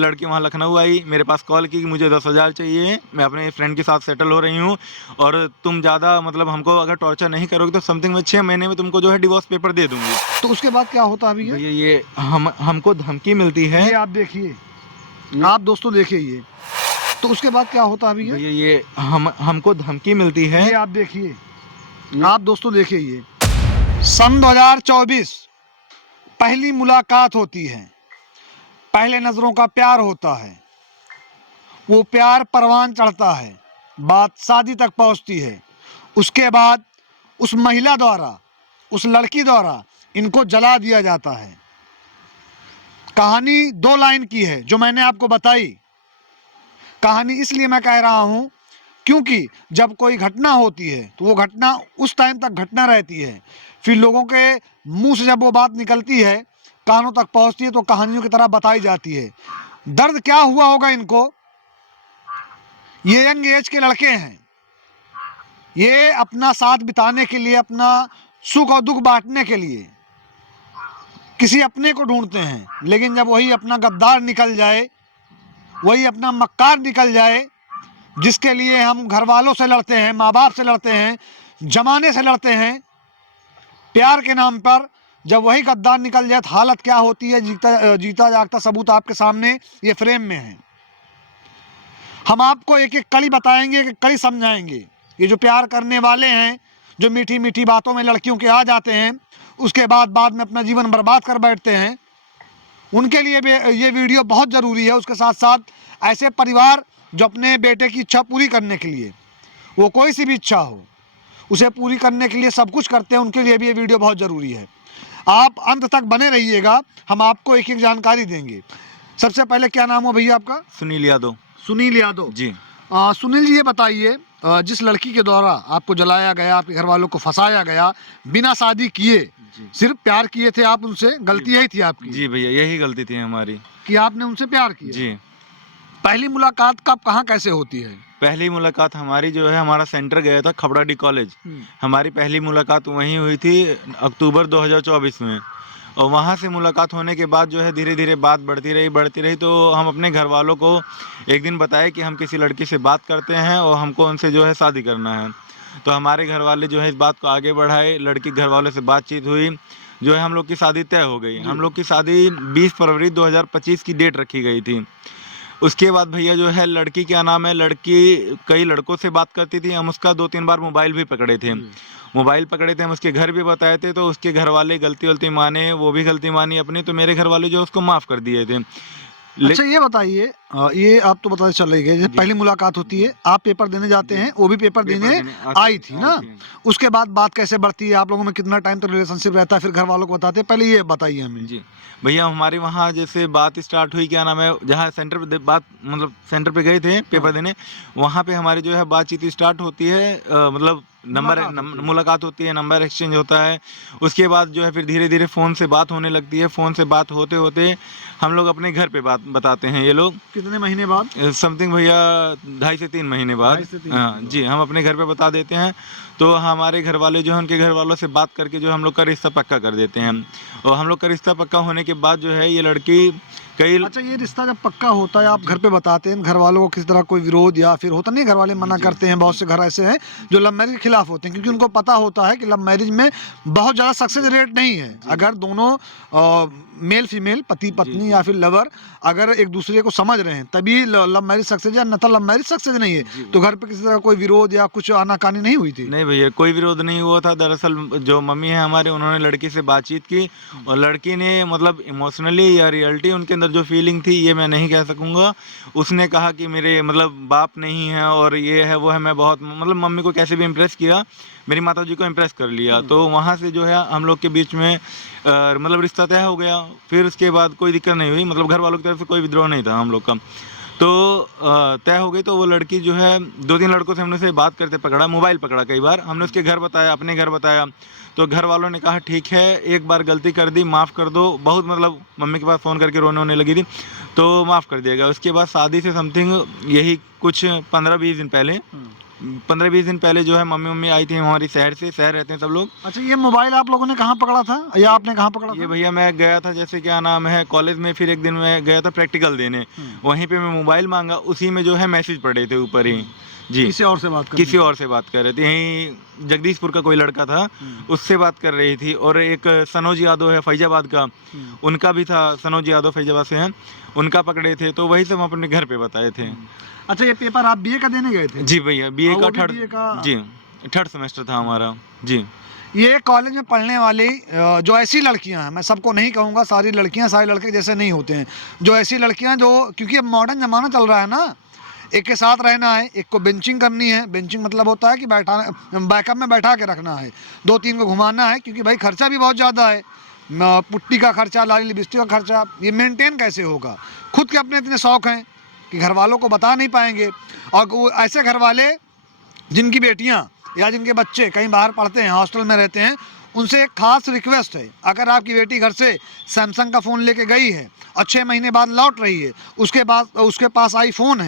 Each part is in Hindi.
लड़की वहाँ लखनऊ आई, मेरे पास कॉल की कि मुझे 10,000 चाहिए, मैं अपने फ्रेंड के साथ सेटल हो रही हूँ और तुम ज़्यादा मतलब हमको अगर टॉर्चर नहीं करोगे तो समथिंग में 6 महीने में तुमको जो है डिवोर्स पेपर दे दूंगी। तो उसके बाद क्या होता है भैया? भैया ये हमको धमकी मिलती है। ये आप देखिए, आप दोस्तों देखिए ये, तो उसके बाद क्या होता है भैया? भैया ये हमको धमकी मिलती है। ये आप देखिए, आप दोस्तों देखिए ये, सन 2024 पहली मुलाकात होती है, पहले नजरों का प्यार होता है, वो प्यार परवान चढ़ता है, बात शादी तक पहुंचती है। उसके बाद उस महिला द्वारा, उस लड़की द्वारा इनको जला दिया जाता है। कहानी 2 लाइन की है जो मैंने आपको बताई। कहानी इसलिए मैं कह रहा हूं क्योंकि जब कोई घटना होती है तो वो घटना उस टाइम तक घटना रहती है, फिर लोगों के मुंह से जब वो बात निकलती है, कानों तक पहुंचती है तो कहानियों की तरह बताई जाती है। दर्द क्या हुआ होगा इनको। ये यंग एज के लड़के हैं, ये अपना साथ बिताने के लिए, अपना सुख और दुख बांटने के लिए किसी अपने को ढूंढते हैं, लेकिन जब वही अपना गद्दार निकल जाए, वही अपना मक्कार निकल जाए, जिसके लिए हम घर वालों से लड़ते हैं, माँ बाप से लड़ते हैं, जमाने से लड़ते हैं प्यार के नाम पर, जब वही गद्दार निकल जाए तो हालत क्या होती है, जीता जागता सबूत आपके सामने ये फ्रेम में है। हम आपको एक एक कड़ी बताएंगे, एक एक कड़ी समझाएंगे। ये जो प्यार करने वाले हैं, जो मीठी मीठी बातों में लड़कियों के आ जाते हैं, उसके बाद में अपना जीवन बर्बाद कर बैठते हैं, उनके लिए भी ये वीडियो बहुत ज़रूरी है। उसके साथ साथ ऐसे परिवार जो अपने बेटे की इच्छा पूरी करने के लिए, वो कोई सी भी इच्छा हो, उसे पूरी करने के लिए सब कुछ करते हैं, उनके लिए भी ये वीडियो बहुत ज़रूरी है। आप अंत तक बने रहिएगा, हम आपको एक एक जानकारी देंगे। सबसे पहले क्या नाम हो भैया आपका? सुनील यादव। सुनील यादव जी। सुनील जी, ये बताइए, जिस लड़की के द्वारा आपको जलाया गया, आपके घर वालों को फंसाया गया, बिना शादी किए सिर्फ प्यार किए थे आप उनसे, गलती यही थी आपकी? जी भैया, यही गलती थी हमारी कि आपने उनसे प्यार किया। जी। पहली मुलाकात कब कहाँ कैसे होती है? पहली मुलाकात हमारी जो है, हमारा सेंटर गया था खबड़ा कॉलेज। हमारी पहली मुलाकात वहीं हुई थी अक्टूबर 2024 में, और वहाँ से मुलाकात होने के बाद जो है धीरे धीरे बात बढ़ती रही। तो हम अपने घर वालों को एक दिन बताए कि हम किसी लड़की से बात करते हैं और हमको उनसे जो है शादी करना है। तो हमारे घर वाले जो है इस बात को आगे बढ़ाए, लड़की घर वालों से बातचीत हुई, जो है हम लोग की शादी तय हो गई। हम लोग की शादी 20 फरवरी 2025 की डेट रखी गई थी। उसके बाद भैया जो है, लड़की क्या नाम है, लड़की कई लड़कों से बात करती थी, हम उसका 2-3 बार मोबाइल भी पकड़े थे। हम उसके घर भी बताए थे, तो उसके घर वाले गलती माने, वो भी गलती मानी अपनी, तो मेरे घर वाले जो उसको माफ़ कर दिए थे। अच्छा ये बताइए, ये आप तो बताते चले गए, जब पहली मुलाकात होती है, आप पेपर देने जाते हैं, वो भी पेपर देने आई थी ना? उसके बाद बात कैसे बढ़ती है, आप लोगों में कितना टाइम तक रिलेशनशिप रहता है, फिर घर वालों को बताते हैं, पहले ये बताइए हमें। जी भैया, हमारे वहाँ जैसे बात स्टार्ट हुई, क्या नाम है, जहाँ सेंटर पे बात मतलब सेंटर पे गए थे पेपर देने, वहाँ पे हमारी जो है बातचीत स्टार्ट होती है, मतलब मुलाकात होती है, नंबर एक्सचेंज होता है। उसके बाद जो है फिर धीरे धीरे फ़ोन से बात होने लगती है। फ़ोन से बात होते होते हम लोग अपने घर पे बात बताते हैं। ये लोग कितने महीने बाद? समथिंग भैया 2.5 से 3 महीने बाद। हाँ जी, हम अपने घर पे बता देते हैं। तो हमारे घर वाले जो है, उनके घर वालों से बात करके जो हम लोग का रिश्ता पक्का कर देते हैं। और हम लोग का रिश्ता पक्का होने के बाद जो है, ये लड़की कई अच्छा, ये रिश्ता जब पक्का होता है, आप घर पे बताते हैं, घर वालों को किस तरह कोई विरोध या फिर होता नहीं, घर वाले मना करते हैं? बहुत से घर ऐसे हैं जो लव मैरिज के खिलाफ होते हैं, क्योंकि उनको पता होता है कि लव मैरिज में बहुत ज़्यादा सक्सेस रेट नहीं है। अगर दोनों मेल फीमेल, पति पत्नी या फिर लवर, अगर एक दूसरे को समझ रहे हैं तभी लव मैरिज सक्सेस है, अन्यथा लव मैरिज सक्सेस नहीं है। तो घर पे किसी तरह कोई विरोध या कुछ आनाकानी नहीं हुई थी? नहीं भैया, कोई विरोध नहीं हुआ था। दरअसल जो मम्मी है हमारे, उन्होंने लड़की से बातचीत की, और लड़की ने मतलब इमोशनली या रियलिटी उनके अंदर जो फीलिंग थी, ये मैं नहीं कह सकूँगा। उसने कहा कि मेरे मतलब बाप नहीं है और ये है वो है। मैं बहुत मतलब मम्मी को कैसे भी इम्प्रेस किया, मेरी माता जी को इम्प्रेस कर लिया। तो वहाँ से जो है हम लोग के बीच में मतलब रिश्ता तय हो गया। फिर उसके बाद कोई दिक्कत नहीं हुई, मतलब घर वालों की तरफ से कोई विद्रोह नहीं था हम लोग का। तो तय हो गई। तो वो लड़की जो है, 2-3 लड़कों से हमने उसे बात करते पकड़ा, मोबाइल पकड़ा कई बार। हमने उसके घर बताया, अपने घर बताया, तो घर वालों ने कहा ठीक है, एक बार गलती कर दी, माफ़ कर दो। बहुत मतलब मम्मी के पास फ़ोन करके रोने होने लगी थी, तो माफ़ कर दिया गया। उसके बाद शादी से समथिंग यही कुछ 15-20 दिन पहले 15-20 दिन पहले जो है मम्मी आई थी हमारी शहर से, शहर रहते हैं सब लोग। अच्छा, ये मोबाइल आप लोगों ने कहाँ पकड़ा था या आपने कहाँ पकड़ा ये था? भैया मैं गया था, जैसे क्या नाम है, कॉलेज में, फिर एक दिन मैं गया था प्रैक्टिकल देने, वहीं पे मैं मोबाइल मांगा, उसी में जो है मैसेज पड़े थे ऊपर ही। जी, किसी और से बात कर किसी और से बात कर रहे थे, यहीं जगदीशपुर का कोई लड़का था, उससे बात कर रही थी। और एक सनोज यादव है फैजाबाद का, उनका भी था, सनोज यादव फैजाबाद से हैं, उनका पकड़े थे। तो वही सब हम अपने घर पे बताए थे। अच्छा, ये पेपर आप बीए का देने गए थे? जी भैया, बीए और का वो भी थर्ड, BA का? जी थर्ड सेमेस्टर था हमारा। जी, ये कॉलेज में पढ़ने वाली जो ऐसी लड़कियां हैं, मैं सबको नहीं कहूँगा सारी लड़कियां सारे लड़के जैसे नहीं होते हैं, जो ऐसी लड़कियां जो, क्योंकि अब मॉडर्न ज़माना चल रहा है ना, एक के साथ रहना है, एक को बेंचिंग करनी है। बेंचिंग मतलब होता है कि बैकअप में बैठा के रखना है, 2-3 को घुमाना है, क्योंकि भाई खर्चा भी बहुत ज़्यादा है, पुट्टी का खर्चा, लाली लिपस्टिक का खर्चा, ये मेंटेन कैसे होगा? खुद के अपने इतने शौक़ हैं कि घर वालों को बता नहीं पाएंगे। और वो ऐसे घर वाले जिनकी बेटियां या जिनके बच्चे कहीं बाहर पढ़ते हैं, हॉस्टल में रहते हैं, उनसे एक खास रिक्वेस्ट है, अगर आपकी बेटी घर से सैमसंग का फ़ोन लेके गई है और 6 महीने बाद लौट रही है, उसके पास आईफोन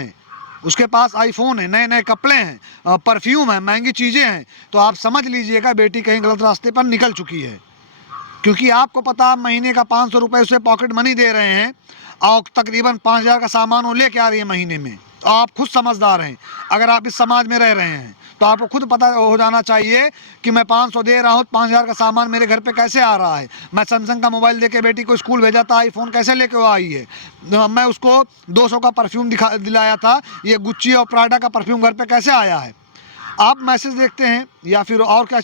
है, नए नए कपड़े हैं, परफ्यूम है, महंगी चीज़ें हैं, तो आप समझ लीजिएगा बेटी कहीं गलत रास्ते पर निकल चुकी है। क्योंकि आपको पता, आप महीने का 500 रुपये उसे पॉकेट मनी दे रहे हैं और तकरीबन 5,000 का सामान वो लेके आ रही है महीने में। तो आप खुद समझदार हैं, अगर आप इस समाज में रह रहे हैं तो आपको खुद पता हो जाना चाहिए कि मैं 500 दे रहा हूँ, 5,000 का सामान मेरे घर पे कैसे आ रहा है। मैं सैमसंग का मोबाइल देके बेटी को स्कूल भेजा था, आईफोन कैसे लेके वो आई है। मैं उसको 200 का परफ्यूम दिलाया था, ये गुच्ची और प्राडा का परफ्यूम घर पे कैसे आया है। आप मैसेज देखते हैं या फिर और क्या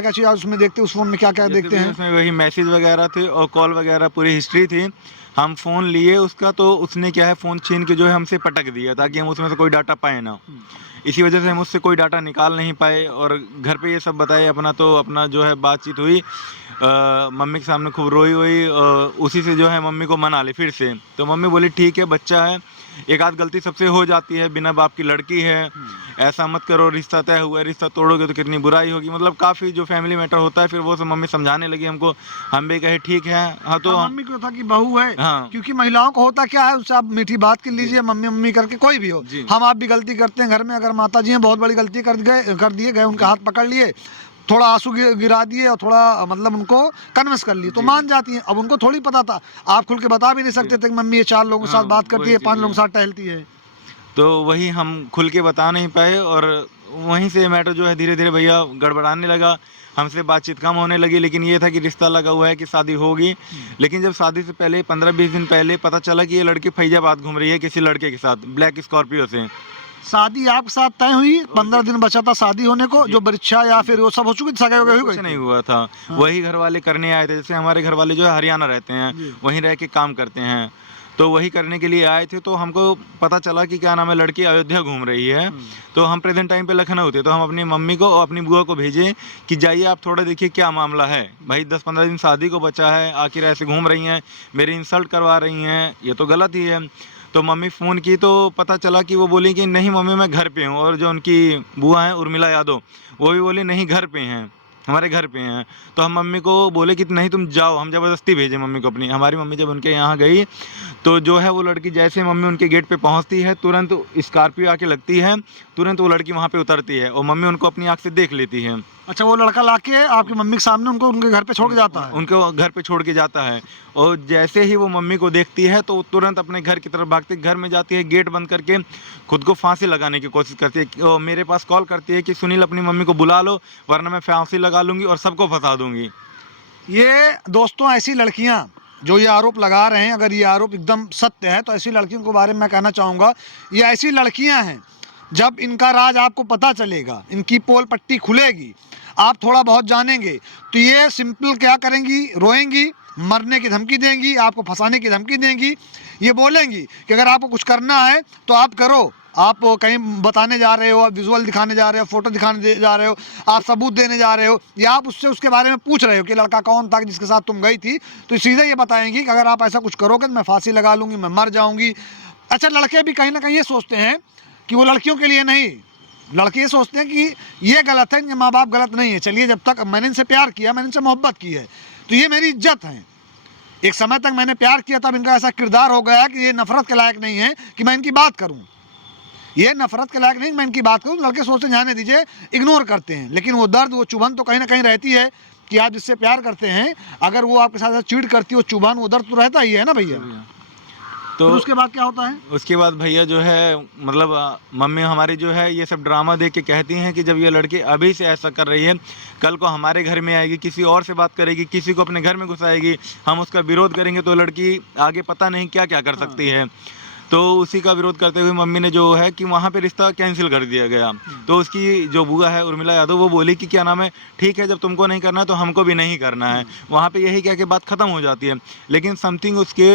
क्या चीज़ उसमें देखते हैं, उस फ़ोन में क्या क्या देखते हैं? उसमें वही मैसेज वगैरह थे और कॉल वगैरह पूरी हिस्ट्री थी। हम फ़ोन लिए उसका, तो उसने क्या है फ़ोन छीन के जो है हमसे पटक दिया, ताकि हम उसमें से कोई डाटा पाए ना। इसी वजह से हम उससे कोई डाटा निकाल नहीं पाए और घर पे ये सब बताए अपना। तो अपना जो है बातचीत हुई, मम्मी के सामने खूब रोई वोई, उसी से जो है मम्मी को मना ली फिर से। तो मम्मी बोली ठीक है, बच्चा है, एक आध गलती सबसे हो जाती है, बिना बाप की लड़की है, ऐसा मत करो, रिश्ता तय हुआ है, रिश्ता तोड़ोगे तो कितनी बुराई होगी। मतलब काफ़ी जो फैमिली मैटर होता है, फिर वो सब मम्मी समझाने लगी हमको। हम भी कहे ठीक है। हाँ, तो मम्मी को था कि बहू है, हाँ, क्योंकि महिलाओं को होता क्या है, उससे आप मीठी बात कर लीजिए, मम्मी मम्मी करके, कोई भी हो, हम आप भी गलती करते हैं घर में। अगर माता जी हैं बहुत बड़ी गलती कर दिए गए, उनका हाथ पकड़ लिए, थोड़ा आंसू गिरा दिए और थोड़ा मतलब उनको कन्विंस कर लिए, तो मान जाती हैं। अब उनको थोड़ी पता था, आप खुल के बता भी नहीं सकते थे कि मम्मी ये 4 लोगों के साथ बात करती है, 5 लोगों के साथ टहलती है। तो वही हम खुल के बता नहीं पाए और वहीं से मैटर जो है धीरे धीरे भैया गड़बड़ाने लगा, हमसे बातचीत कम होने लगी। लेकिन ये था कि रिश्ता लगा हुआ है कि शादी होगी। लेकिन जब शादी से पहले 15-20 दिन पहले पता चला कि ये लड़की फैजाबाद घूम रही है किसी लड़के के साथ, ब्लैक स्कॉर्पियो से। शादी आपके साथ तय हुई, 15 दिन बचा था शादी होने को, जो परीक्षा या फिर वो सब हो चुकी थी, सगाई वगैरह हुई? कुछ नहीं हुआ था। वही घर वाले करने आए थे, जैसे हमारे घर वाले जो है हरियाणा रहते हैं, वहीं रह के काम करते हैं, तो वही करने के लिए आए थे। तो हमको पता चला कि क्या नाम है, लड़की अयोध्या घूम रही है। तो हम प्रेजेंट टाइम पे लखनऊ थे, तो हम अपनी मम्मी को और अपनी बुआ को भेजे कि जाइए आप थोड़ा देखिए क्या मामला है भाई, 10-15 दिन शादी को बचा है, आखिर ऐसे घूम रही हैं, मेरी इंसल्ट करवा रही हैं, ये तो गलत ही है। तो मम्मी फ़ोन की तो पता चला कि वो बोली कि नहीं मम्मी मैं घर पे हूँ। और जो उनकी बुआ हैं उर्मिला यादव, वो भी बोली नहीं घर पे हैं, हमारे घर पे हैं। तो हम मम्मी को बोले कि नहीं तुम जाओ, हम ज़बरदस्ती भेजे मम्मी को अपनी। हमारी मम्मी जब उनके यहाँ गई तो जो है वो लड़की, जैसे मम्मी उनके गेट पे पहुँचती है, तुरंत स्कॉर्पियो आके लगती है, तुरंत वो लड़की वहाँ पे उतरती है और मम्मी उनको अपनी आँख से देख लेती है। अच्छा, वो लड़का लाके आपकी मम्मी के सामने उनको उनके घर पे छोड़ के जाता है? उनको घर पे छोड़ के जाता है और जैसे ही वो मम्मी को देखती है तो तुरंत अपने घर की तरफ भागती है, घर में जाती है, गेट बंद करके खुद को फांसी लगाने की कोशिश करती है। और मेरे पास कॉल करती है कि सुनील अपनी मम्मी को बुला लो, वरना मैं फांसी लगा लूँगी और सबको फंसा दूँगी। ये दोस्तों, ऐसी लड़कियां जो ये आरोप लगा रहे हैं, अगर ये आरोप एकदम सत्य है तो ऐसी लड़कियों के बारे में मैं कहना चाहूँगा, ये ऐसी लड़कियां हैं, जब इनका राज आपको पता चलेगा, इनकी पोल पट्टी खुलेगी, आप थोड़ा बहुत जानेंगे, तो ये सिंपल क्या करेंगी, रोएंगी, मरने की धमकी देंगी, आपको फंसाने की धमकी देंगी। ये बोलेंगी कि अगर आपको कुछ करना है तो आप करो, आप कहीं बताने जा रहे हो, आप विजुअल दिखाने जा रहे हो, फोटो दिखाने जा रहे हो, आप सबूत देने जा रहे हो, या आप उससे उसके बारे में पूछ रहे हो कि लड़का कौन था जिसके साथ तुम गई थी, तो सीधे ये बताएंगी कि अगर आप ऐसा कुछ करोगे तो मैं फांसी लगा लूँगी, मैं मर जाऊँगी। अच्छा, लड़के भी कहीं ना कहीं ये सोचते हैं कि वो लड़कियों के लिए नहीं, लड़के ये सोचते हैं कि ये गलत है, इनके माँ बाप गलत नहीं है, चलिए जब तक मैंने इनसे प्यार किया, मैंने इनसे मोहब्बत की है, तो ये मेरी इज्जत है। एक समय तक मैंने प्यार किया, तब इनका ऐसा किरदार हो गया कि ये नफरत के लायक नहीं है कि मैं इनकी बात करूँ। ये नफरत के लायक नहीं, मैं इनकी बात करूँ, लड़के सोचते हैं जाने दीजिए, इग्नोर करते हैं, लेकिन वो दर्द, वो चुभन तो कहीं ना कहीं रहती है कि आप जिससे प्यार करते हैं, अगर वो आपके साथ चीट करती है, वो चुभन, वो दर्द तो रहता ही है ना भैया। तो फिर उसके बाद क्या होता है? उसके बाद भैया जो है मतलब मम्मी हमारी जो है ये सब ड्रामा देख के कहती हैं कि जब ये लड़की अभी से ऐसा कर रही है, कल को हमारे घर में आएगी, किसी और से बात करेगी, किसी को अपने घर में घुसाएगी, हम उसका विरोध करेंगे तो लड़की आगे पता नहीं क्या क्या कर सकती है। तो उसी का विरोध करते हुए मम्मी ने जो है कि वहाँ पे रिश्ता कैंसिल कर दिया गया। तो उसकी जो बुआ है उर्मिला यादव, वो बोली कि क्या नाम है, ठीक है जब तुमको नहीं करना है तो हमको भी नहीं करना है। वहाँ पे यही कह के बात ख़त्म हो जाती है। लेकिन समथिंग उसके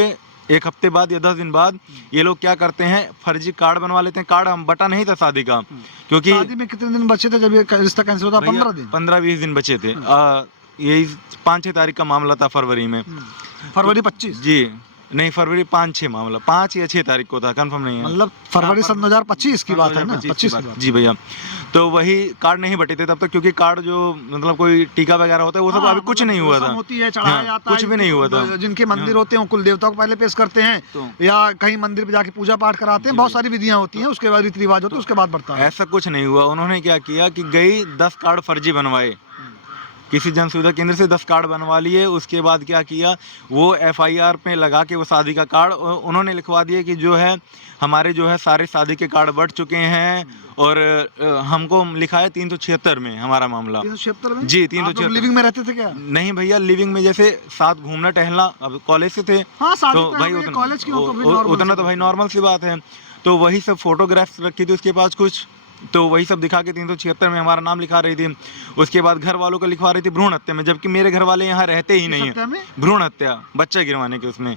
एक हफ्ते बाद या 10 दिन बाद ये लोग क्या करते हैं, फर्जी कार्ड बनवा लेते हैं। कार्ड हम बटा नहीं था शादी का, क्योंकि शादी में कितने दिन बचे थे जब ये रिश्ता कैंसिल होता? 15 दिन, 15-20 दिन बचे थे। यही 5-6 तारीख का मामला था फरवरी में। फरवरी 25, जी नहीं, फरवरी 5-6 मामला, 5 या 6 तारीख को था, कंफर्म नहीं है। मतलब फरवरी सन 2025 की बात है ना? 25 की बात। जी भैया। तो वही कार्ड नहीं बटे थे तब तक, क्योंकि कार्ड जो मतलब कोई टीका वगैरह होता है वो सब अभी कुछ नहीं हुआ था, होती है, चढ़ाया जाता है, कुछ भी नहीं हुआ था। जिनके मंदिर होते हैं कुल देवताओं को पहले पेश करते हैं, तो या कहीं मंदिर पे जाके पूजा पाठ कराते हैं, बहुत सारी विधियां होती हैं, उसके बाद रीति रिवाज होते हैं, उसके बाद बढ़ता है। ऐसा कुछ नहीं हुआ। उन्होंने क्या किया कि गई 10 कार्ड फर्जी बनवाए, किसी जन सुविधा केंद्र से 10 कार्ड बनवा लिए। उसके बाद क्या किया, वो FIR पे लगा के वो शादी का कार्ड उन्होंने लिखवा दिए कि जो है हमारे जो है सारे शादी के कार्ड बढ़ चुके हैं। और हमको लिखा है 376 में हमारा मामला। 376 में? जी, आप 376। लोग लिविंग में रहते थे क्या? नहीं भैया, लिविंग में जैसे साथ घूमना टहलना, अब कॉलेज से थे हाँ, शादी तो तो भाई है, कॉलेज की हो तो फिर normal उतना सी तो भाई बात है। नॉर्मल सी बात है। तो वही सब फोटोग्राफ्स रखी थी उसके पास कुछ, तो वही सब दिखा के 376 में हमारा नाम लिखा रही थी। उसके बाद घर वालों को लिखवा रही थी भ्रूण हत्या में, जबकि मेरे घर वाले यहाँ रहते ही नहीं हत्या में? है। भ्रूण हत्या, बच्चा गिरवाने के उसमें।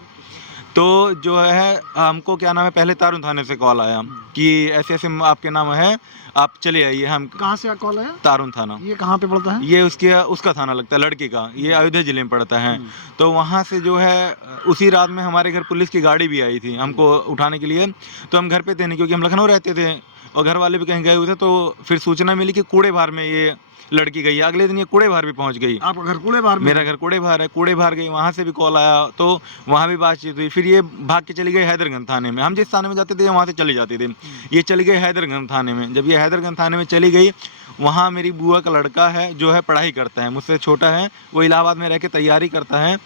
तो जो है हमको क्या नाम है, पहले तारुण थाने से कॉल आया कि ऐसे ऐसे आपके नाम है, आप चले आइए। हम कहाँ से कॉल आया? तारुण थाना, ये कहाँ पे पड़ता है? ये उसका थाना लगता है, लड़की का, ये अयोध्या जिले में पड़ता है। तो वहाँ से जो है उसी रात में हमारे घर पुलिस की गाड़ी भी आई थी हमको उठाने के लिए। तो हम घर पे थे नहीं, क्योंकि हम लखनऊ रहते थे और घर वाले भी कहीं गए हुए थे। तो फिर सूचना मिली कि कूड़े भार में ये लड़की गई है। अगले दिन ये कूड़े भार भी पहुँच गई। आपका घर कूड़े भार में? मेरा घर कूड़े भार है, कूड़े भार गई, वहाँ से भी कॉल आया, तो वहाँ भी बातचीत हुई। फिर ये भाग के चली गई हैदरगंज थाने में। हम जिस थाने में जाते थे वहाँ से चली जाती थी, ये चली गई हैदरगंज थाने में। जब ये हैदरगंज थाने में चली गई, वहाँ मेरी बुआ का लड़का है जो है पढ़ाई करता है, मुझसे छोटा है, वो इलाहाबाद में रह के तैयारी करता है।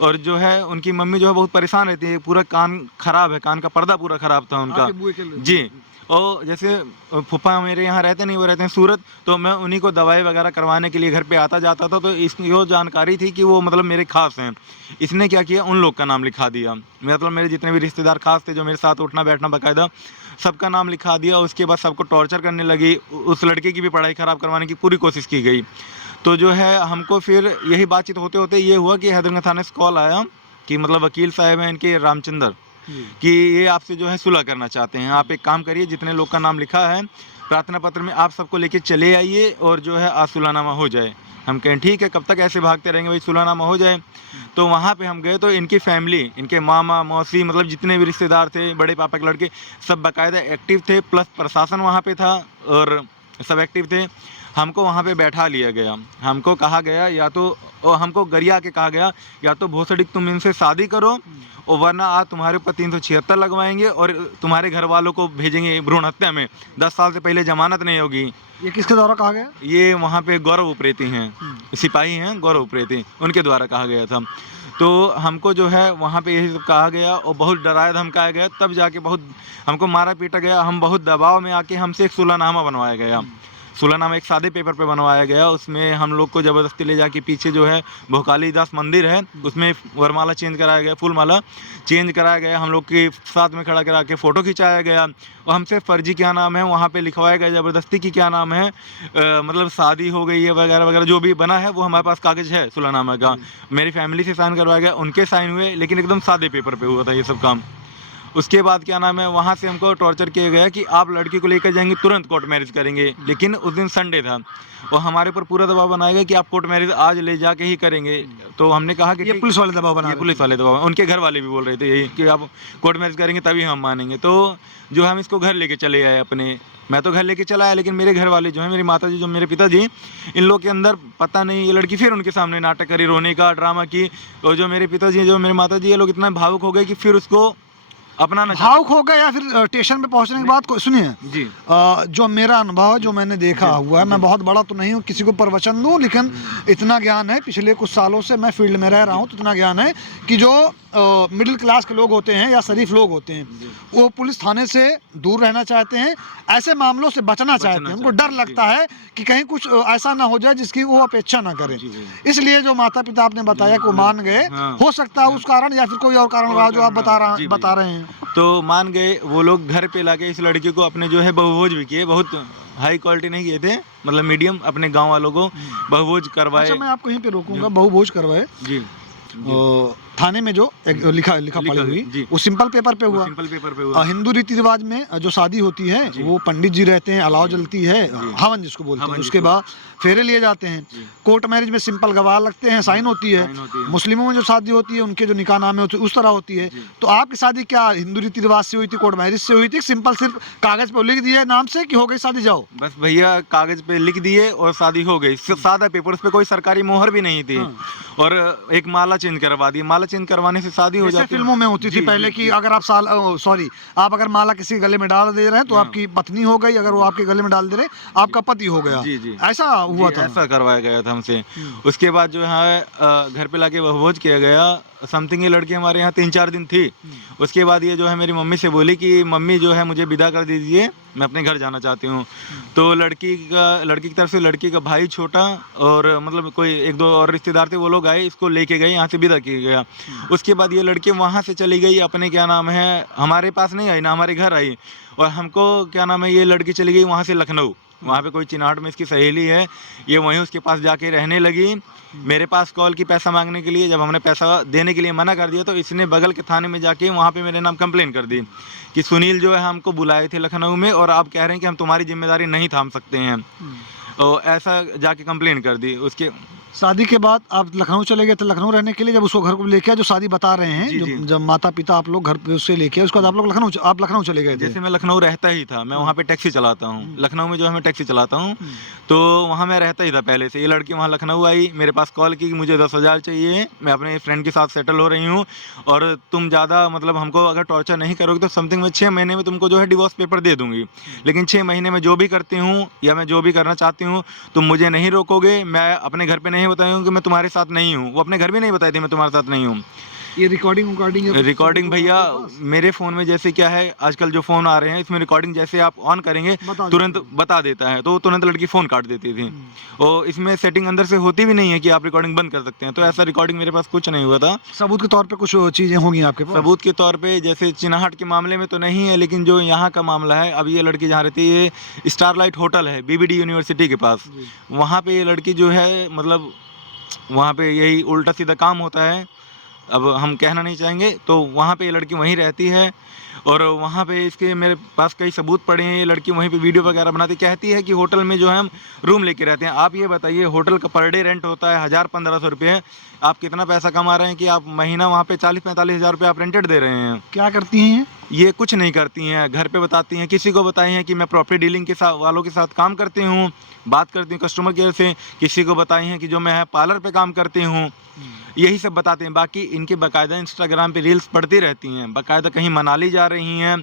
और जो है उनकी मम्मी जो है बहुत परेशान रहती है, पूरा कान खराब है, कान का पर्दा पूरा खराब था उनका। आपके बुए के लिए? जी। और जैसे फूफा मेरे यहाँ रहते नहीं, वो रहते हैं सूरत, तो मैं उन्हीं को दवाई वगैरह करवाने के लिए घर पे आता जाता था। तो इसकी वो जानकारी थी कि वो मतलब मेरे खास हैं। इसने क्या किया, उन लोग का नाम लिखा दिया, मतलब मेरे जितने भी रिश्तेदार खास थे जो मेरे साथ उठना बैठना बाकायदा, सबका नाम लिखा दिया। उसके बाद सबको टॉर्चर करने लगी। उस लड़के की भी पढ़ाई ख़राब करवाने की पूरी कोशिश की गई। तो जो है हमको फिर यही बातचीत होते होते ये हुआ कि हैदरगंज थाने से कॉल आया कि मतलब वकील साहब हैं इनके रामचंद्र, कि ये आपसे जो है सुलह करना चाहते हैं। आप एक काम करिए, जितने लोग का नाम लिखा है प्रार्थना पत्र में, आप सबको लेके चले आइए और जो है आज सुलहनामा हो जाए। हम कहें ठीक है, कब तक ऐसे भागते रहेंगे भाई, सुलहनामा हो जाए। तो वहाँ पे हम गए तो इनकी फैमिली, इनके मामा मौसी, मतलब जितने भी रिश्तेदार थे, बड़े पापा के लड़के, सब बाकायदा एक्टिव थे, प्लस प्रशासन वहाँ पे था और सब एक्टिव थे। हमको वहाँ पे बैठा लिया गया। हमको कहा गया या तो, और हमको गरिया के कहा गया, या तो भोसड़ी तुम इनसे शादी करो और वरना आज तुम्हारे ऊपर 376 लगवाएंगे और तुम्हारे घर वालों को भेजेंगे भ्रूण हत्या में। 10 साल से पहले जमानत नहीं होगी। ये किसके द्वारा कहा गया? ये वहाँ पे गौरव उप्रेती हैं, सिपाही हैं गौरव उप्रेती, उनके द्वारा कहा गया था। तो हमको जो है वहाँ पे यही सब कहा गया और बहुत डराया धमकाया गया। तब जाके बहुत हमको मारा पीटा गया। हम बहुत दबाव में आके हमसे एक सुलहनामा बनवाया गया। सुलहनामा एक सादे पेपर पे बनवाया गया। उसमें हम लोग को ज़बरदस्ती ले जाके पीछे जो है भोकाली दास मंदिर है, उसमें वरमाला चेंज कराया गया, फूल माला चेंज कराया गया। हम लोग के साथ में खड़ा करा के फ़ोटो खिंचाया गया और हमसे फर्जी क्या नाम है वहाँ पे लिखवाया गया, ज़बरदस्ती की क्या नाम है, मतलब शादी हो गई है वगैरह वगैरह जो भी बना है वो हमारे पास कागज़ है सुलहनामा का। मेरी फैमिली से साइन करवाया गया, उनके साइन हुए, लेकिन एकदम सादे पेपर पर हुआ था ये सब काम। उसके बाद क्या नाम है, वहाँ से हमको टॉर्चर किया गया कि आप लड़की को लेकर जाएंगे, तुरंत कोर्ट मैरिज करेंगे। लेकिन उस दिन संडे था और हमारे ऊपर पूरा दबाव बनाया गया कि आप कोर्ट मैरिज आज ले जाके ही करेंगे। तो हमने कहा कि ये पुलिस वाले दबाव बना ये पुलिस वाले दबाव, उनके घर वाले भी बोल रहे थे यही कि आप कोर्ट मैरिज करेंगे तभी हम मानेंगे। तो जो हम इसको घर लेके चले आए अपने, मैं तो घर लेके चला आया, लेकिन मेरे घर वाले जो है, मेरी माता जी जो मेरे पिताजी, इन लोग के अंदर पता नहीं ये लड़की फिर उनके सामने नाटक करी, रोने का ड्रामा की। और जो मेरे पिताजी जो मेरे माता जी, ये लोग इतना भावुक हो गए कि फिर उसको अपनाना भावुक हो गए या फिर स्टेशन पे पहुंचने के बाद सुनिए जी जो मेरा अनुभव है, जो मैंने देखा हुआ है, मैं बहुत बड़ा तो नहीं हूँ किसी को प्रवचन दूं, लेकिन इतना ज्ञान है, पिछले कुछ सालों से मैं फील्ड में रह रहा हूँ, तो इतना ज्ञान है कि जो मिडिल क्लास के लोग होते हैं या शरीफ लोग होते हैं, वो पुलिस थाने से दूर रहना चाहते हैं, ऐसे मामलों से बचना चाहते हैं। उनको डर लगता है कि कहीं कुछ ऐसा ना हो जाए जिसकी वो अपेक्षा ना करें। इसलिए जो माता पिता आपने बताया कि वो मान गए, हो सकता है उस कारण या फिर कोई और कारण रहा जो आप बता रहे हैं। तो मान गए वो लोग, घर पे लाके इस लड़की को अपने जो है बहुभोज भी किए, बहुत हाई क्वालिटी नहीं किए थे, मतलब मीडियम, अपने गांव वालों को बहुभोज करवाए। अच्छा, मैं आपको यहीं पे रोकूंगा, बहुभोज करवाए जी थाने में जो लिखा पढ़ी हुई वो सिंपल पेपर पे हुआ। सिंपल पेपर पे हुआ। हिंदू रीति रिवाज में जो शादी होती है वो पंडित जी रहते हैं, अलाव जलती है, हवन जिसको बोलते हैं, उसके बाद फेरे लिए जाते हैं। कोर्ट मैरिज में सिंपल गवाह लगते हैं, साइन होती है। मुस्लिमों में जो शादी होती है उनके जो निकाह नामे होते हैं उस तरह होती है। तो आपकी शादी क्या हिंदू रीति रिवाज से हुई थी, कोर्ट मैरिज से हुई थी, सिंपल सिर्फ कागज पे लिख दिए नाम से कि हो गई शादी जाओ? बस भैया कागज पे लिख दिए और शादी हो गई, सादा पेपर, उस पे कोई सरकारी मोहर भी नहीं थी। और एक माला चेंज करवा दी, माला चेंज करवाने से शादी हो जाती। फिल्मों में होती थी पहले कि अगर आप आप अगर माला किसी के गले में डाल दे रहे हैं तो आपकी पत्नी हो गई, अगर वो आपके गले में डाल दे रहे आपका पति हो गया। ऐसा हुआ था, ऐसा करवाया गया था हमसे। उसके बाद जो है घर पे लाके बहुभोज किया गया। समथिंग ये लड़की हमारे यहाँ 3-4 दिन थी। उसके बाद ये जो है मेरी मम्मी से बोली कि मम्मी जो है मुझे विदा कर दीजिए, मैं अपने घर जाना चाहती हूँ। तो लड़की की तरफ से लड़की का भाई छोटा और मतलब कोई 1-2 और रिश्तेदार थे, वो लोग आए, इसको लेके गए, यहाँ से विदा किया गया। उसके बाद ये लड़की वहाँ से चली गई अपने, क्या नाम है, हमारे पास नहीं आई ना हमारे घर आई। और हमको क्या नाम है, ये लड़की चली गई वहाँ से लखनऊ। वहाँ पे कोई चिनाहट में इसकी सहेली है, ये वहीं उसके पास जाके रहने लगी। मेरे पास कॉल की पैसा मांगने के लिए, जब हमने पैसा देने के लिए मना कर दिया तो इसने बगल के थाने में जाके वहाँ पे मेरे नाम कंप्लेन कर दी कि सुनील जो है हमको बुलाए थे लखनऊ में और आप कह रहे हैं कि हम तुम्हारी जिम्मेदारी नहीं थाम सकते हैं। और ऐसा जाके कंप्लेन कर दी। उसके शादी के बाद आप लखनऊ चले गए थे, लखनऊ रहने के लिए। जब उसको घर को लेके आए, जो शादी बता रहे हैं, जब माता पिता आप लोग घर पे उससे लेके आए, उसके बाद आप लखनऊ चले गए थे। जैसे मैं लखनऊ रहता ही था, मैं वहाँ पे टैक्सी चलाता हूँ, लखनऊ में जो है मैं टैक्सी चलाता हूँ, तो वहाँ मैं रहता ही था पहले से। ये लड़की वहाँ लखनऊ आई, मेरे पास कॉल की कि मुझे 10,000 चाहिए, मैं अपने फ्रेंड के साथ सेटल हो रही हूँ और तुम ज़्यादा मतलब हमको अगर टॉर्चर नहीं करोगे तो समथिंग मैं 6 महीने में तुमको जो है डिवोर्स पेपर दे दूँगी। लेकिन 6 महीने में जो भी करती हूँ या मैं जो भी करना चाहती हूँ तुम मुझे नहीं रोकोगे। मैं अपने घर पर नहीं बताऊँ कि मैं तुम्हारे साथ नहीं हूँ, वो अपने घर भी नहीं बताई थी मैं तुम्हारे साथ नहीं हूँ। ये रिकॉर्डिंग भैया मेरे फ़ोन में जैसे क्या है, आजकल जो फ़ोन आ रहे हैं इसमें रिकॉर्डिंग जैसे आप ऑन करेंगे तुरंत बता देता है, तो तुरंत लड़की फ़ोन काट देती थी। और इसमें सेटिंग अंदर से होती भी नहीं है कि आप रिकॉर्डिंग बंद कर सकते हैं, तो ऐसा रिकॉर्डिंग मेरे पास कुछ नहीं हुआ था। सबूत के तौर पे कुछ चीज़ें होंगी आपके पास? सबूत के तौर पे जैसे चिनाहट के मामले में तो नहीं है, लेकिन जो यहाँ का मामला है, अब ये लड़की जहाँ रहती है, ये स्टारलाइट होटल है BBD यूनिवर्सिटी के पास, वहाँ पर ये लड़की जो है मतलब वहाँ पे यही उल्टा सीधा काम होता है, अब हम कहना नहीं चाहेंगे। तो वहाँ पे ये लड़की वहीं रहती है और वहाँ पे इसके मेरे पास कई सबूत पड़े हैं। ये लड़की वहीं पे वीडियो वगैरह बनाती, कहती है कि होटल में जो है हम रूम लेके रहते हैं। आप ये बताइए, होटल का पर डे रेंट होता है 1,000-1,500 रुपये, आप कितना पैसा कमा रहे हैं कि आप महीना वहाँ पे 40-45 हज़ार रुपये आप रेंटेड दे रहे हैं। क्या करती हैं ये? कुछ नहीं करती हैं, घर पे बताती हैं, किसी को बताई हैं कि मैं प्रॉपर्टी डीलिंग के साथ वालों के साथ काम करती हूँ, बात करती हूँ कस्टमर केयर से, किसी को बताई हैं कि जो मैं पार्लर पे काम करती हूँ, यही सब बताते हैं। बाकी इनके बाकायदा इंस्टाग्राम पे रील्स पड़ती रहती हैं, बाकायदा कहीं मनाली जा रही हैं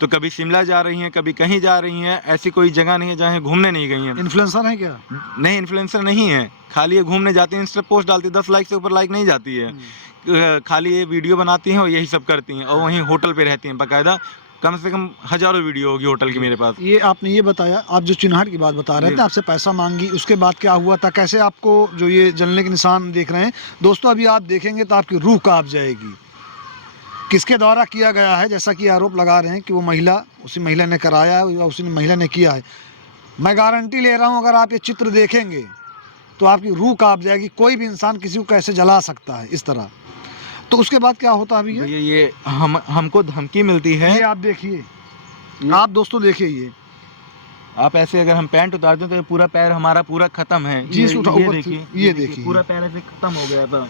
तो कभी शिमला जा रही हैं, कभी कहीं जा रही हैं। ऐसी कोई जगह नहीं है जहाँ घूमने नहीं गई हैं। इन्फ्लुएंसर है क्या? नहीं, इन्फ्लुएंसर नहीं है, खाली ये घूमने जाती हैं, इंस्टा पोस्ट डालती, 10 लाइक से ऊपर लाइक नहीं जाती है। खाली ये वीडियो बनाती हैं और यही सब करती हैं, और वहीं होटल पे रहती हैं बाकायदा। कम से कम हज़ारों वीडियो होगी होटल की मेरे पास। ये आपने ये बताया, आप जो चिन्हाट की बात बता रहे थे, आपसे पैसा मांगी, उसके बाद क्या हुआ था? कैसे आपको जो ये जलने के निशान देख रहे हैं दोस्तों, अभी आप देखेंगे तो आपकी रूह कांप जाएगी। किसके द्वारा किया गया है, जैसा कि आरोप लगा रहे हैं कि वो महिला, उसी महिला ने कराया है या उसी महिला ने किया है। मैं गारंटी ले रहा हूँ, अगर आप ये चित्र देखेंगे तो आपकी रूह कांप जाएगी। कोई भी इंसान किसी को कैसे जला सकता है इस तरह। तो उसके बाद क्या होता है भैया? ये हमको धमकी मिलती है। ये आप देखिए, आप दोस्तों देखिए, ये आप ऐसे अगर हम पैंट उतार दें तो ये पूरा पैर हमारा पूरा खत्म है। ये देखिए, ये देखिए, पूरा पैर ऐसे खत्म हो गया था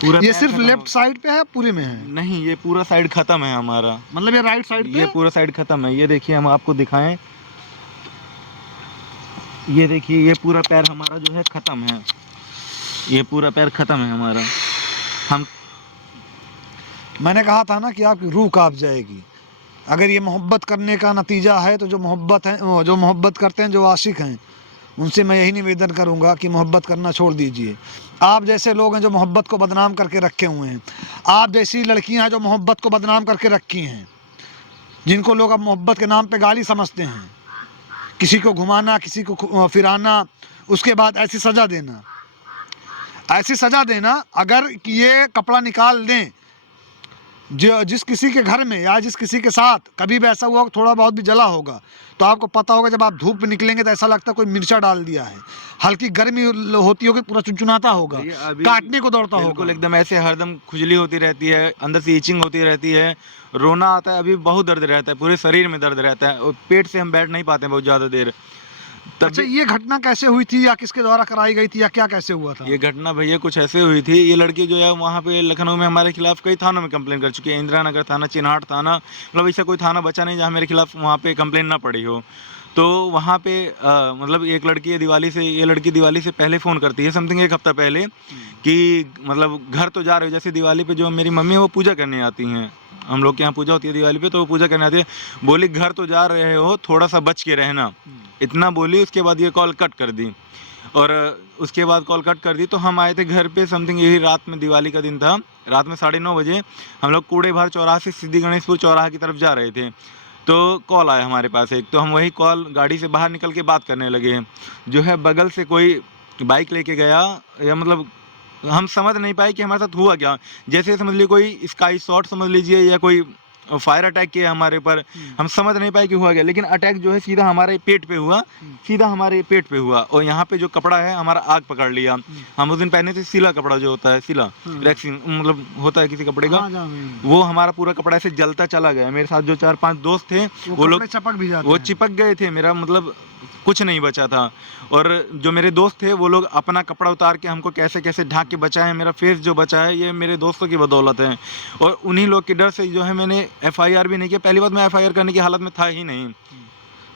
पूरा। ये सिर्फ लेफ्ट साइड पे है, पूरे में है? नहीं, ये पूरा साइड खत्म है हमारा, मतलब ये राइट साइड पे, ये पूरा साइड खत्म है। ये देखिए, हम आपको दिखाएं, ये देखिए, ये पूरा पैर हमारा जो है खत्म है, ये पूरा पैर खत्म है हमारा। हम मैंने कहा था ना कि आपकी रूह कांप जाएगी। अगर ये मोहब्बत करने का नतीजा है तो जो मोहब्बत करते हैं, जो आशिक हैं, उनसे मैं यही निवेदन करूंगा कि मोहब्बत करना छोड़ दीजिए। आप जैसे लोग हैं जो मोहब्बत को बदनाम करके रखे हुए हैं, आप जैसी लड़कियां हैं जो मोहब्बत को बदनाम करके रखी हैं, जिनको लोग अब मोहब्बत के नाम पे गाली समझते हैं, किसी को घुमाना, किसी को फिराना, उसके बाद ऐसी सज़ा देना, अगर ये कपड़ा निकाल दें जो जिस किसी के घर में या जिस किसी के साथ कभी भी ऐसा हुआ हो, थोड़ा बहुत भी जला होगा, तो आपको पता होगा जब आप धूप में निकलेंगे तो ऐसा लगता है कोई मिर्चा डाल दिया है। हल्की गर्मी होती होगी, पूरा चुनचुनाता होगा, काटने को दौड़ता होगा। बिल्कुल एकदम ऐसे हरदम खुजली होती रहती है, अंदर से ईचिंग होती रहती है, रोना आता है, अभी बहुत दर्द रहता है, पूरे शरीर में दर्द रहता है और पेट से हम बैठ नहीं पाते हैं बहुत ज़्यादा देर। अच्छा, ये घटना कैसे हुई थी या किसके द्वारा कराई गई थी या क्या कैसे हुआ था? ये घटना भैया कुछ ऐसे हुई थी। ये लड़की जो है वहाँ पे लखनऊ में हमारे खिलाफ कई थानों में कंप्लेन कर चुकी है, इंदिरा नगर थाना, चिन्हाट थाना, मतलब ऐसा कोई थाना बचा नहीं जहाँ मेरे खिलाफ वहाँ पे कंप्लेन ना पड़ी हो। तो वहाँ पे मतलब एक लड़की ये लड़की दिवाली से पहले फ़ोन करती है, समथिंग 1 हफ्ता पहले, कि मतलब घर तो जा रहे हो, जैसे दिवाली पे जो मेरी मम्मी है वो पूजा करने आती हैं, हम लोग के यहाँ पूजा होती है दिवाली पे, तो वो पूजा करने आती है, बोली घर तो जा रहे हो, थोड़ा सा बच के रहना, इतना बोली। उसके बाद ये कॉल कट कर दी और उसके बाद कॉल कट कर दी। तो हम आए थे घर पे, समथिंग यही रात में, दिवाली का दिन था, रात में 9:30 बजे हम लोग कूड़े भार चौराहा से सिद्धि गणेशपुर चौराहा की तरफ जा रहे थे, तो कॉल आया हमारे पास एक, तो हम वही कॉल गाड़ी से बाहर निकल के बात करने लगे। जो है बगल से कोई बाइक लेके गया, या मतलब हम समझ नहीं पाए कि हमारे साथ हुआ क्या। जैसे समझ लीजिए कोई स्काई शॉट समझ लीजिए या कोई फायर अटैक किया हमारे ऊपर, हम समझ नहीं पाए कि हुआ क्या, लेकिन अटैक जो है सीधा हमारे पेट पे हुआ, सीधा हमारे पेट पे हुआ, और यहाँ पे जो कपड़ा है हमारा आग पकड़ लिया। हम उस दिन पहने थे सिला कपड़ा, जो होता है सिला रैक्सिन, मतलब होता है किसी कपड़े का, वो हमारा पूरा कपड़ा ऐसे जलता चला गया। मेरे साथ जो 4-5 दोस्त थे वो लोग चिपक गए थे, मेरा मतलब कुछ नहीं बचा था। और जो मेरे दोस्त थे वो लोग अपना कपड़ा उतार के हमको कैसे कैसे ढांक के बचाए हैं। मेरा फेस जो बचा है ये मेरे दोस्तों की बदौलत है, और उन्हीं लोग के डर से जो है मैंने FIR भी नहीं किया। पहली बात, मैं FIR करने की हालत में था ही नहीं।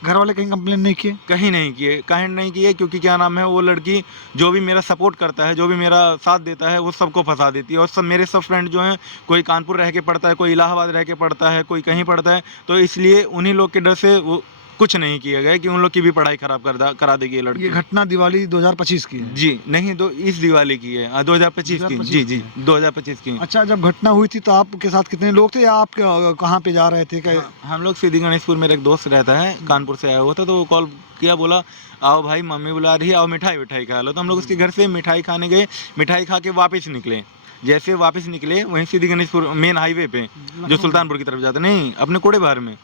घर वाले कहीं कंप्लेन नहीं किए? कहीं नहीं किए, क्योंकि क्या नाम है, वो लड़की जो भी मेरा सपोर्ट करता है, जो भी मेरा साथ देता है, वो सबको फंसा देती है। और सब मेरे सब फ्रेंड जो हैं, कोई कानपुर रह के पढ़ता है, कोई इलाहाबाद रह के पढ़ता है, कोई कहीं पढ़ता है, तो इसलिए उन्हीं लोग के डर से वो कुछ नहीं किया गया कि उन लोग की भी पढ़ाई खराब करा देगी ये लड़की। ये घटना दिवाली 2025 की है? जी नहीं, इस दिवाली की है, 2025 की। जी 2025 की। अच्छा, जब घटना हुई थी तो आपके साथ कितने लोग थे या आप कहाँ पे जा रहे थे? हम लोग सिद्धि गणेशपुर, मेरा एक दोस्त रहता है, कानपुर से आया हुआ था, तो वो कॉल किया, बोला आओ भाई मम्मी बुला रही है, आओ मिठाई खा लो। तो हम लोग उसके घर से मिठाई खाने गए, मिठाई खा के वापस निकले। जैसे वापस निकले, वहीं सिद्धि गणेशपुर मेन हाईवे पे जो सुल्तानपुर की तरफ जाता, नहीं अपने कोड़े बाहर में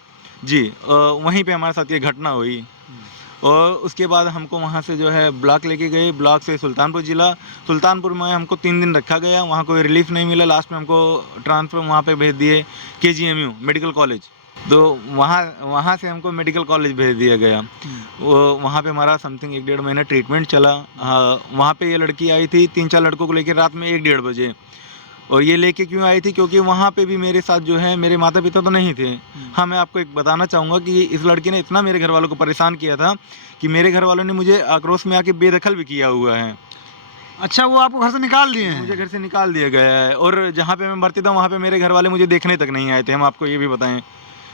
जी, वहीं पे हमारे साथ ये घटना हुई। और उसके बाद हमको वहाँ से जो है ब्लॉक लेके गए, ब्लॉक से सुल्तानपुर में हमको 3 दिन रखा गया, वहाँ कोई रिलीफ नहीं मिला। लास्ट में हमको ट्रांसफ़र वहाँ पे भेज दिए KGMU मेडिकल कॉलेज, तो वहाँ से हमको मेडिकल कॉलेज भेज दिया गया। वो वहाँ पे हमारा समथिंग 1-1.5 महीना ट्रीटमेंट चला। वहाँ पे ये लड़की आई थी 3-4 लड़कों को लेकर रात में 1-1:30 बजे। और ये लेके क्यों आई थी, क्योंकि वहाँ पे भी मेरे साथ जो है मेरे माता पिता तो नहीं थे। हाँ, मैं आपको एक बताना चाहूँगा कि इस लड़की ने इतना मेरे घर वालों को परेशान किया था कि मेरे घर वालों ने मुझे आक्रोश में आके बेदखल भी किया हुआ है। अच्छा, वो आपको घर से निकाल दिए हैं? मुझे घर से निकाल दिया गया है, और जहाँ पे मैं भर्ती था वहाँ पे मेरे घर वाले मुझे देखने तक नहीं आए थे। हम आपको ये भी बताएं,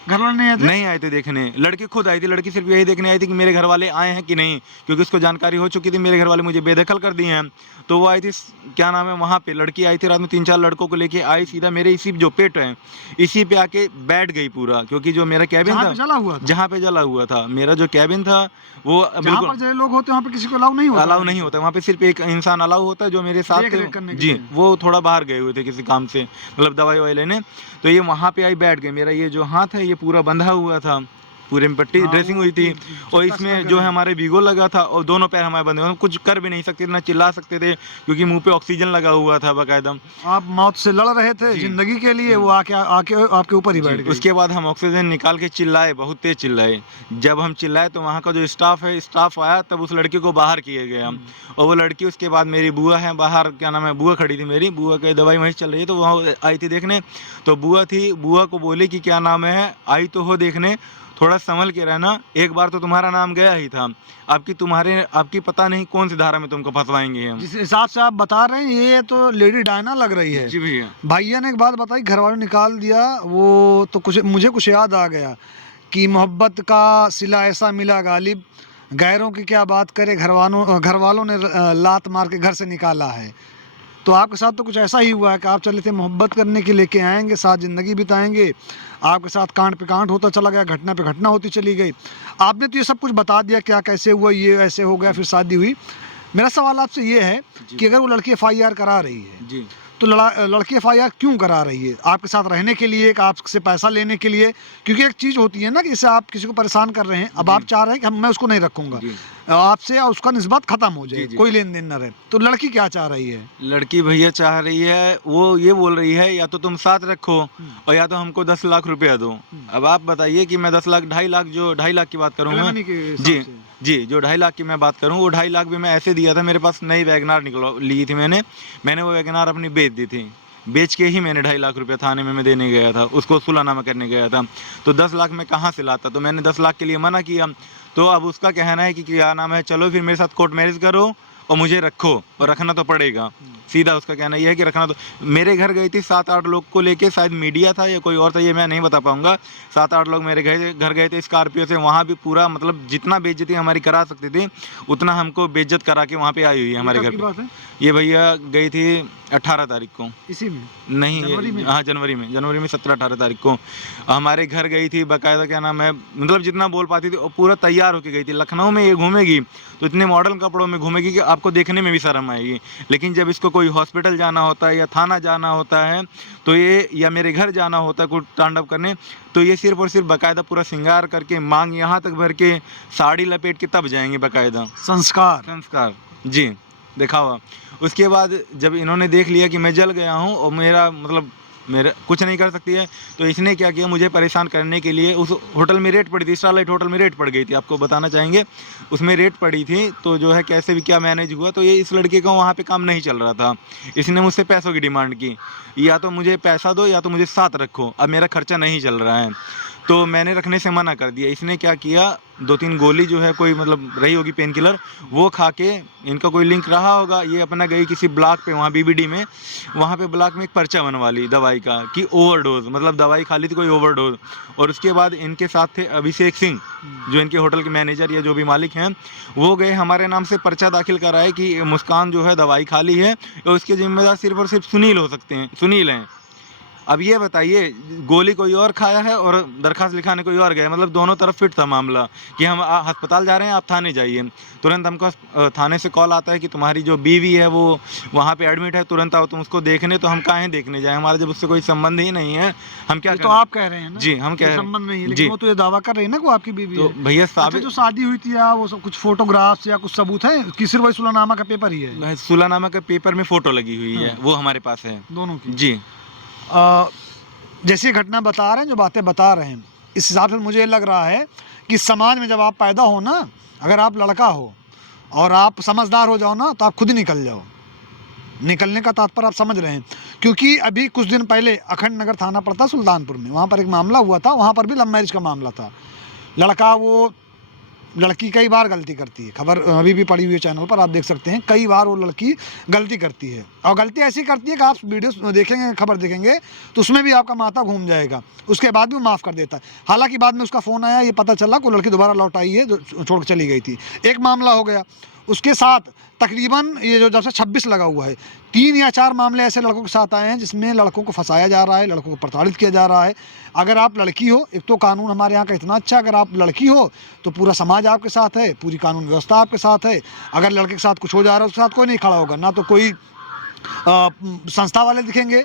घर वाले नहीं आए थे देखने। लड़की खुद आई थी, लड़की सिर्फ यही देखने आई थी कि मेरे घर वाले आए हैं कि नहीं, क्योंकि उसको जानकारी हो चुकी थी मेरे घर वाले मुझे बेदखल कर दिए हैं। तो वो आई थी, क्या नाम है, वहाँ पे लड़की आई थी रात में 3-4 लड़कों को लेके आई, सीधा मेरे इसी जो पेट है इसी पे आके बैठ गई पूरा। क्योंकि जो मेरा कैबिन था, जहाँ पे जला हुआ था मेरा जो कैबिन था, वो बिल्कुल जो लोग होते हैं वहाँ पे किसी को अलाउ नहीं होता। वहाँ पे सिर्फ एक इंसान अलाउ होता है जो मेरे साथ थे जी, वो थोड़ा बाहर गए हुए थे किसी काम से, मतलब दवाई लेने। तो ये वहाँ पे आई, बैठ गई। मेरा ये जो हाथ है ये पूरा बंधा हुआ था, पूरे में पट्टी ड्रेसिंग हुई थी, और इसमें जो है हमारे वीगो लगा था, और दोनों पैर हमारे बंधे हुए, कुछ कर भी नहीं सकते थे, ना चिल्ला सकते थे, क्योंकि मुंह पे ऑक्सीजन लगा हुआ था बाकायदा। आप मौत से लड़ रहे थे जिंदगी के लिए, वो आके आपके ऊपर ही बैठ गई। उसके बाद हम ऑक्सीजन निकाल के चिल्लाए, बहुत तेज चिल्लाए। जब हम चिल्लाए तो वहाँ का जो स्टाफ आया, तब उस लड़की को बाहर किया गया। और वो लड़की, उसके बाद मेरी बुआ है बाहर, क्या नाम है, बुआ खड़ी थी मेरी, बुआ की दवाई वहीं चल रही है, तो वहाँ आई थी देखने। तो बुआ को बोली कि क्या नाम है, आई तो हो देखने, थोड़ा संभल के रहना, एक बार तो तुम्हारा नाम गया ही था, आपकी पता नहीं कौन सी धारा में तुमको फंसवाएंगे हम। जिस हिसाब से आप बता रहे हैं ये तो लेडी डायना लग रही है। जी भैया। भैया ने एक बात बताई, घर वालों ने निकाल दिया, वो तो कुछ याद आ गया कि मोहब्बत का सिला ऐसा मिला गालिब, गैरों की क्या बात करे, घर वालों ने लात मार के घर से निकाला है। तो आपके साथ तो कुछ ऐसा ही हुआ है कि आप चले थे मोहब्बत करने के, लेके आएंगे, साथ ज़िंदगी बिताएंगे, आपके साथ कांड पे कांड होता चला गया, घटना पे घटना होती चली गई। आपने तो ये सब कुछ बता दिया क्या कैसे हुआ, ये ऐसे हो गया, फिर शादी हुई। मेरा सवाल आपसे ये है कि अगर वो लड़की FIR करा रही है जी। तो लड़की FIR क्यों करा रही है? आपके साथ रहने के लिए, कि आपसे पैसा लेने के लिए? क्योंकि एक चीज़ होती है ना कि जैसे आप किसी को परेशान कर रहे हैं, अब आप चाह रहे हैं कि मैं उसको नहीं रखूंगा आपसे, और उसका निस्बत खत्म हो जाए, कोई लेन देन न रहे, तो लड़की क्या चाह रही है? लड़की भैया चाह रही है, वो ये बोल रही है या तो तुम साथ रखो और या तो हमको 10 लाख रुपया दो। अब आप बताइए कि मैं 10 लाख, 2.5 लाख, जो 2.5 लाख की बात करूँ मैं, जी, जो 2.5 लाख की मैं बात करूँ, वो 2.5 लाख भी मैं ऐसे दिया था, मेरे पास नई वैगनार ली थी मैंने वो वैगनार अपनी बेच दी थी, बेच के ही मैंने 2.5 लाख रुपया थाने में मैं देने गया था, उसको सुलहनामा करने गया था। तो 10 लाख मैं कहाँ से लाता, तो मैंने 10 लाख के लिए मना किया। तो अब उसका कहना है कि क्या नाम है, चलो फिर मेरे साथ कोर्ट मैरिज करो और मुझे रखो, और रखना तो पड़ेगा। सीधा उसका कहना यह है कि रखना तो। मेरे घर गई थी 7-8 लोग को लेके, शायद मीडिया था या कोई और था, ये मैं नहीं बता पाऊंगा। 7-8 लोग मेरे घर गए थे स्कॉर्पियो से, वहाँ भी पूरा मतलब जितना बेइज्जती हमारी करा सकती थी उतना हमको बेइज्जत करा के वहाँ पे आई हुई है हमारे घर पे। ये भैया गई थी 18 तारीख को, इसी में नहीं हाँ जनवरी में 17-18 तारीख को हमारे घर गई थी, बाकायदा क्या नाम है, मतलब जितना बोल पाती थी, और पूरा तैयार होके गई थी। लखनऊ में ये घूमेगी तो इतने मॉडर्न कपड़ों में घूमेगी कि आपको देखने में भी शर्म आएगी, लेकिन जब इसको कोई हॉस्पिटल जाना होता है या थाना जाना होता है तो ये, या मेरे घर जाना होता है कुछ तांडव करने, तो ये सिर्फ और सिर्फ बाकायदा पूरा श्रृंगार करके, मांग यहाँ तक भर के, साड़ी लपेट के तब जाएंगे, बाकायदा संस्कार जी देखा हुआ। उसके बाद जब इन्होंने देख लिया कि मैं जल गया हूँ और मेरा कुछ नहीं कर सकती है, तो इसने क्या किया, मुझे परेशान करने के लिए उस होटल में रेट पड़ी थी, स्टारलाइट होटल में रेट पड़ गई थी, आपको बताना चाहेंगे, उसमें रेट पड़ी थी। तो जो है कैसे भी क्या मैनेज हुआ, तो ये इस लड़के का वहाँ पे काम नहीं चल रहा था, इसने मुझसे पैसों की डिमांड की, या तो मुझे पैसा दो या तो मुझे साथ रखो, अब मेरा खर्चा नहीं चल रहा है। तो मैंने रखने से मना कर दिया। इसने क्या किया, 2-3 गोली जो है कोई मतलब रही होगी पेन किलर, वो खा के, इनका कोई लिंक रहा होगा, ये अपना गई किसी ब्लॉक पे, वहाँ BBD में, वहाँ पे ब्लॉक में एक पर्चा बनवा ली दवाई का कि ओवरडोज, मतलब दवाई खा ली थी कोई ओवरडोज। और उसके बाद इनके साथ थे अभिषेक सिंह, जो इनके होटल के मैनेजर या जो भी मालिक हैं, वो गए हमारे नाम से पर्चा दाखिल कराए कि मुस्कान जो है दवाई खा ली है और उसके जिम्मेदार सिर्फ और सिर्फ सुनील हो सकते हैं, सुनील हैं। अब ये बताइए, गोली कोई और खाया है और दरखास्त लिखाने कोई और गया, मतलब दोनों तरफ फिट था मामला कि हम अस्पताल जा रहे हैं, आप थाने जाइए। तुरंत हमको थाने से कॉल आता है कि तुम्हारी जो बीवी है वो वहाँ पे एडमिट है, तुरंत आओ तुम उसको देखने। तो हम काहे देखने जाए, हमारा जब उससे कोई संबंध ही नहीं है, हम क्या तो आप कह रहे हैं ना? जी हम कह रहे हैं संबंध नहीं है, लेकिन वो तो ये दावा कर रही है ना कि वो आपकी बीवी तो है। भैया अच्छा, जो शादी हुई थी या वो सब कुछ फोटोग्राफ्स या कुछ सबूत है कि सिर्फ वही सुलहनामा का पेपर ही है? सुलहनामा के पेपर में फोटो लगी हुई है, वो हमारे पास है दोनों की। जी। जैसी घटना बता रहे हैं, जो बातें बता रहे हैं, इस हिसाब से मुझे लग रहा है कि समाज में जब आप पैदा हो ना, अगर आप लड़का हो और आप समझदार हो जाओ ना, तो आप खुद ही निकल जाओ। निकलने का तात्पर्य आप समझ रहे हैं, क्योंकि अभी कुछ दिन पहले अखंड नगर थाना पड़ता सुल्तानपुर में, वहाँ पर एक मामला हुआ था, वहाँ पर भी लव मैरिज का मामला था। लड़की कई बार गलती करती है, खबर अभी भी पड़ी हुई है चैनल पर, आप देख सकते हैं, कई बार वो लड़की गलती करती है, और गलती ऐसी करती है कि आप वीडियो देखेंगे, खबर देखेंगे, तो उसमें भी आपका माथा घूम जाएगा। उसके बाद भी वो माफ़ कर देता है। हालांकि बाद में उसका फ़ोन आया, ये पता चला कि वो लड़की दोबारा लौट आई है, जो छोड़ के चली गई थी। एक मामला हो गया। उसके साथ तकरीबन ये जो जब से 26 लगा हुआ है, 3 या 4 मामले ऐसे लड़कों के साथ आए हैं जिसमें लड़कों को फंसाया जा रहा है, लड़कों को प्रताड़ित किया जा रहा है। अगर आप लड़की हो, एक तो कानून हमारे यहाँ का इतना अच्छा, अगर आप लड़की हो तो पूरा समाज आपके साथ है, पूरी कानून व्यवस्था आपके साथ है। अगर लड़के के साथ कुछ हो जा रहा है, उसके साथ कोई नहीं खड़ा होगा, ना तो कोई संस्था वाले दिखेंगे,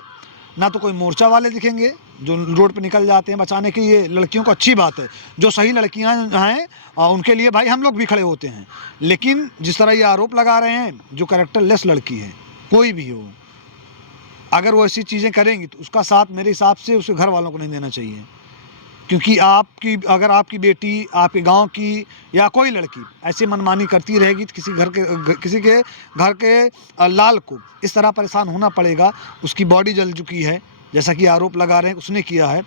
ना तो कोई मोर्चा वाले दिखेंगे जो रोड पे निकल जाते हैं बचाने के लिए। लड़कियों को अच्छी बात है, जो सही लड़कियां हैं उनके लिए भाई हम लोग भी खड़े होते हैं। लेकिन जिस तरह ये आरोप लगा रहे हैं, जो कैरेक्टर लेस लड़की है, कोई भी हो, अगर वो ऐसी चीज़ें करेंगी तो उसका साथ मेरे हिसाब से उसके घर वालों को नहीं देना चाहिए। क्योंकि अगर आपकी बेटी, आपके गांव की या कोई लड़की ऐसी मनमानी करती रहेगी तो किसी के घर के लाल को इस तरह परेशान होना पड़ेगा। उसकी बॉडी जल चुकी है, जैसा कि आरोप लगा रहे हैं उसने किया है।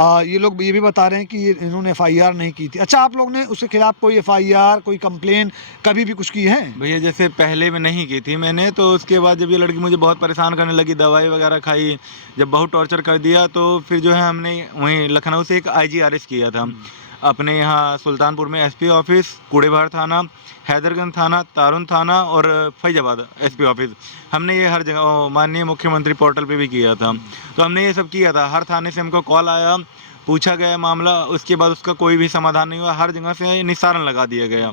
ये लोग ये भी बता रहे हैं कि इन्होंने FIR नहीं की थी। अच्छा, आप लोग ने उसके खिलाफ कोई FIR, कोई कंप्लेन कभी भी कुछ की है? भैया जैसे पहले में नहीं की थी मैंने, तो उसके बाद जब ये लड़की मुझे बहुत परेशान करने लगी, दवाई वगैरह खाई, जब बहुत टॉर्चर कर दिया, तो फिर जो है हमने वहीं लखनऊ से एक IG अरेस्ट किया था। अपने यहाँ सुल्तानपुर में SP ऑफिस, कूड़ेबार थाना, हैदरगंज थाना, तारुन थाना और फैजाबाद SP ऑफिस, हमने ये हर जगह माननीय मुख्यमंत्री पोर्टल पे भी किया था। तो हमने ये सब किया था। हर थाने से हमको कॉल आया, पूछा गया मामला, उसके बाद उसका कोई भी समाधान नहीं हुआ। हर जगह से निस्तारण लगा दिया गया,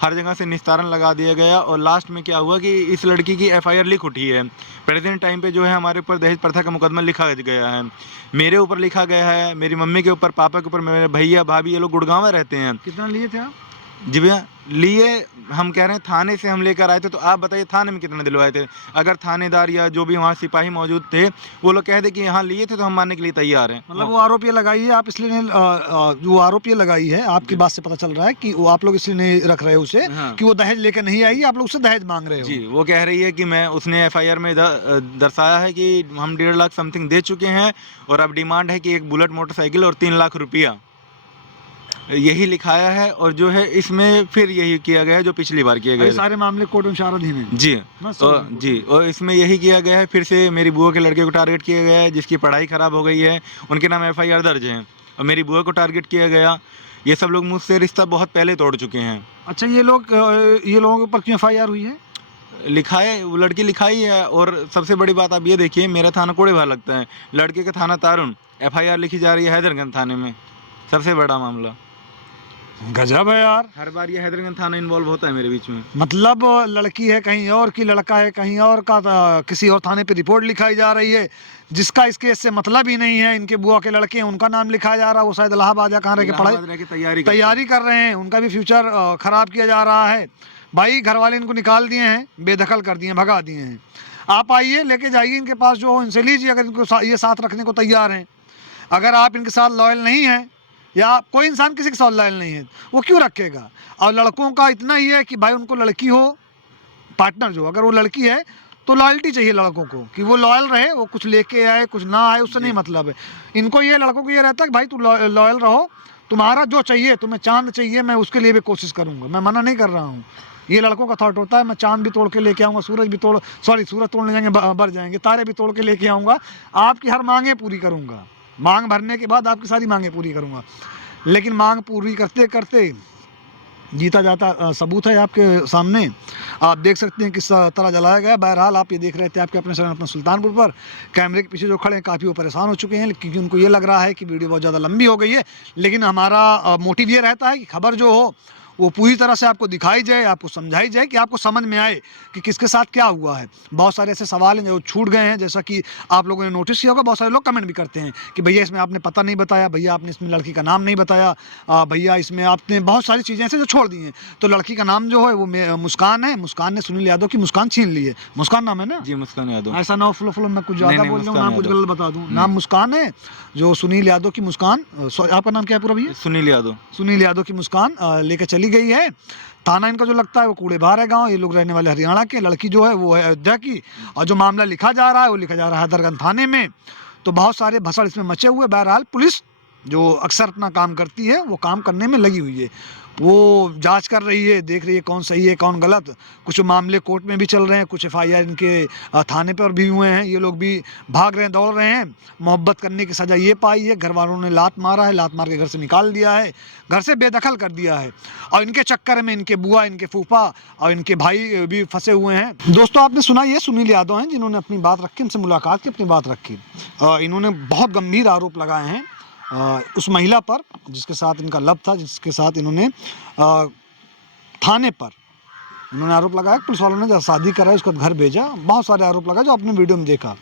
हर जगह से निस्तारण लगा दिया गया। और लास्ट में क्या हुआ कि इस लड़की की FIR लिख उठी है। प्रेजेंट टाइम पे जो है हमारे ऊपर दहेज प्रथा का मुकदमा लिखा गया है, मेरे ऊपर लिखा गया है, मेरी मम्मी के ऊपर, पापा के ऊपर, मेरे भैया भाभी ये लोग गुड़गांव में रहते हैं। कितना लिए थे आप? जी भैया लिए, हम कह रहे हैं थाने से हम लेकर आए थे, तो आप बताइए थाने में कितना दिलवाए थे? अगर थानेदार या जो भी वहाँ सिपाही मौजूद थे वो लोग कह दे कि यहाँ लिए थे, तो हम मानने के लिए तैयार हैं। मतलब वो आरोप ये लगाई है आप इसलिए नहीं, जो आरोप ये लगाई है आपकी बात से पता चल रहा है कि वो आप लोग इसलिए नहीं रख रहे हो उसे, हाँ। कि वो दहेज लेकर नहीं आई, आप लोग उससे दहेज मांग रहे हो। जी, वो कह रही है कि मैं, उसने FIR में दर्शाया है कि हम 1.5 लाख समथिंग दे चुके हैं, और अब डिमांड है कि एक बुलेट मोटरसाइकिल और 3 लाख रुपया, यही लिखाया है। और जो है इसमें फिर यही किया गया है जो पिछली बार किया गया ये है। सारे मामले कोर्ट में विचाराधीन हैं। जी बस, और जी, और इसमें यही किया गया है, फिर से मेरी बुआ के लड़के को टारगेट किया गया है जिसकी पढ़ाई ख़राब हो गई है, उनके नाम FIR दर्ज है, और मेरी बुआ को टारगेट किया गया। ये सब लोग मुझसे रिश्ता बहुत पहले तोड़ चुके हैं। अच्छा, ये लोगों के ऊपर क्यों FIR हुई है? लिखा है, वो लड़की लिखाई है। और सबसे बड़ी बात आप ये देखिए, मेरा थाना कोड़ेभा लगता है, लड़के का थाना तारुन, FIR लिखी जा रही है हैदरगंज थाने में। सबसे बड़ा मामला, गजब है यार। हर बार ये हैदरगंज थाना इन्वॉल्व होता है मेरे बीच में। मतलब लड़की है कहीं और की, लड़का है कहीं और का, किसी और थाने पे रिपोर्ट लिखाई जा रही है जिसका इस केस से मतलब ही नहीं है। इनके बुआ के लड़के हैं, उनका नाम लिखाया जा रहा है, वो शायद इलाहाबाद या कहाँ रह के पढ़ाई तैयारी कर रहे हैं, उनका भी फ्यूचर खराब किया जा रहा है। भाई घर वाले इनको निकाल दिए हैं, बेदखल कर दिए हैं, भगा दिए हैं। आप आइए, लेके जाइए इनके पास, जो हो इनसे लीजिए, अगर इनको ये साथ रखने को तैयार हैं। अगर आप इनके साथ लॉयल नहीं हैं, या कोई इंसान किसी के साथ लॉयल नहीं है, वो क्यों रखेगा? और लड़कों का इतना ही है कि भाई उनको लड़की हो, पार्टनर जो, अगर वो लड़की है तो लॉयल्टी चाहिए लड़कों को, कि वो लॉयल रहे, वो कुछ लेके आए कुछ ना आए उससे नहीं मतलब है इनको। ये लड़कों को ये रहता है कि भाई तू लॉयल रहो, तुम्हारा जो चाहिए, तुम्हें चांद चाहिए, मैं उसके लिए भी कोशिश करूँगा, मैं मना नहीं कर रहा हूँ। ये लड़कों का थॉट होता है, मैं चांद भी तोड़ के लेके आऊँगा, सूरज तोड़ने जाएंगे, बढ़ जाएंगे, तारे भी तोड़ के लेके आऊँगा, आपकी हर मांगे पूरी करूँगा, मांग भरने के बाद आपकी सारी मांगे पूरी करूँगा। लेकिन मांग पूरी करते करते जीता जाता सबूत है आपके सामने, आप देख सकते हैं किस तरह जलाया गया। बहरहाल आप ये देख रहे थे आपके अपने चैनल अपना सुल्तानपुर पर। कैमरे के पीछे जो खड़े हैं काफ़ी वो परेशान हो चुके हैं, क्योंकि उनको ये लग रहा है कि वीडियो बहुत ज़्यादा लंबी हो गई है। लेकिन हमारा मोटिव ये रहता है कि खबर जो हो वो पूरी तरह से आपको दिखाई जाए, आपको समझाई जाए, कि आपको समझ में आए कि किसके साथ क्या हुआ है। बहुत सारे ऐसे सवाल हैं जो छूट गए हैं, जैसा कि आप लोगों ने नोटिस किया होगा, बहुत सारे लोग कमेंट भी करते हैं कि भैया इसमें आपने पता नहीं बताया, भैया आपने इसमें लड़की का नाम नहीं बताया, भैया इसमें आपने बहुत सारी चीज़ें ऐसे जो छोड़ दी हैं। तो लड़की का नाम जो है वो मुस्कान है। मुस्कान ने सुनील यादव की मुस्कान छीन ली है। मुस्कान नाम है ना? जी, मुस्कान यादव। ऐसा ना फ्लो मैं कुछ ज़्यादा बोल रहा हूँ, नाम कुछ गलत बता दूँ। नाम मुस्कान है, जो सुनील यादव की मुस्कान, आपका नाम क्या है पूरा भैया? सुनील यादव। सुनील यादव की मुस्कान लेके चली गई है। थाना इनका जो लगता है वो कूड़ेबार है गांव, ये लोग रहने वाले हरियाणा के। लड़की जो है वो है अयोध्या की, और जो मामला लिखा जा रहा है वो लिखा जा रहा है हैदरगंज थाने में। तो बहुत सारे भसड़ इसमें मचे हुए। बहरहाल पुलिस जो अक्सर अपना काम करती है वो काम करने में लगी हुई है, वो जांच कर रही है, देख रही है कौन सही है कौन गलत। कुछ मामले कोर्ट में भी चल रहे हैं, कुछ FIR इनके थाने पर भी हुए हैं। ये लोग भी भाग रहे हैं, दौड़ रहे हैं। मोहब्बत करने की सज़ा ये पाई है, घर वालों ने लात मारा है, लात मार के घर से निकाल दिया है, घर से बेदखल कर दिया है। और इनके चक्कर में इनके बुआ, इनके फूफा और इनके भाई भी फंसे हुए हैं। दोस्तों आपने सुना, ये सुनील यादव हैं जिन्होंने अपनी बात रखी, इनसे मुलाकात की, अपनी बात रखी। इन्होंने बहुत गंभीर आरोप लगाए हैं उस महिला पर जिसके साथ इनका लब था, जिसके साथ इन्होंने थाने पर इन्होंने आरोप लगाया। पुलिस वालों ने जब शादी कराई उसको घर भेजा, बहुत सारे आरोप लगाए जो आपने वीडियो में देखा।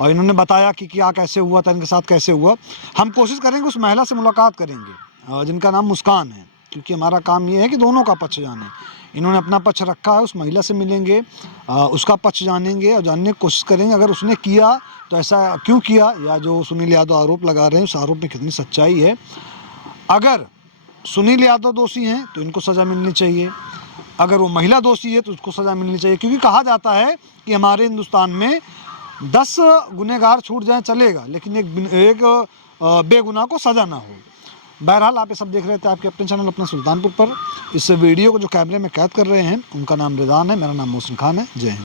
और इन्होंने बताया कि क्या कैसे हुआ था, इनके साथ कैसे हुआ। हम कोशिश करेंगे उस महिला से मुलाकात करेंगे जिनका नाम मुस्कान है, क्योंकि हमारा काम ये है कि दोनों का पक्ष जाने। इन्होंने अपना पक्ष रखा है, उस महिला से मिलेंगे, उसका पक्ष जानेंगे और जानने की कोशिश करेंगे अगर उसने किया तो ऐसा क्यों किया, या जो सुनील यादव आरोप लगा रहे हैं उस आरोप में कितनी सच्चाई है। अगर सुनील यादव दोषी हैं तो इनको सज़ा मिलनी चाहिए, अगर वो महिला दोषी है तो उसको सज़ा मिलनी चाहिए। क्योंकि कहा जाता है कि हमारे हिंदुस्तान में 10 गुनहगार छूट जाए चलेगा, लेकिन एक बेगुनाह को सज़ा ना हो। बहरहाल आप ये सब देख रहे थे आपके अपने चैनल अपना सुल्तानपुर पर। इस वीडियो को जो कैमरे में कैद कर रहे हैं उनका नाम रिदान है, मेरा नाम मोहसिन खान है। जय हिंद।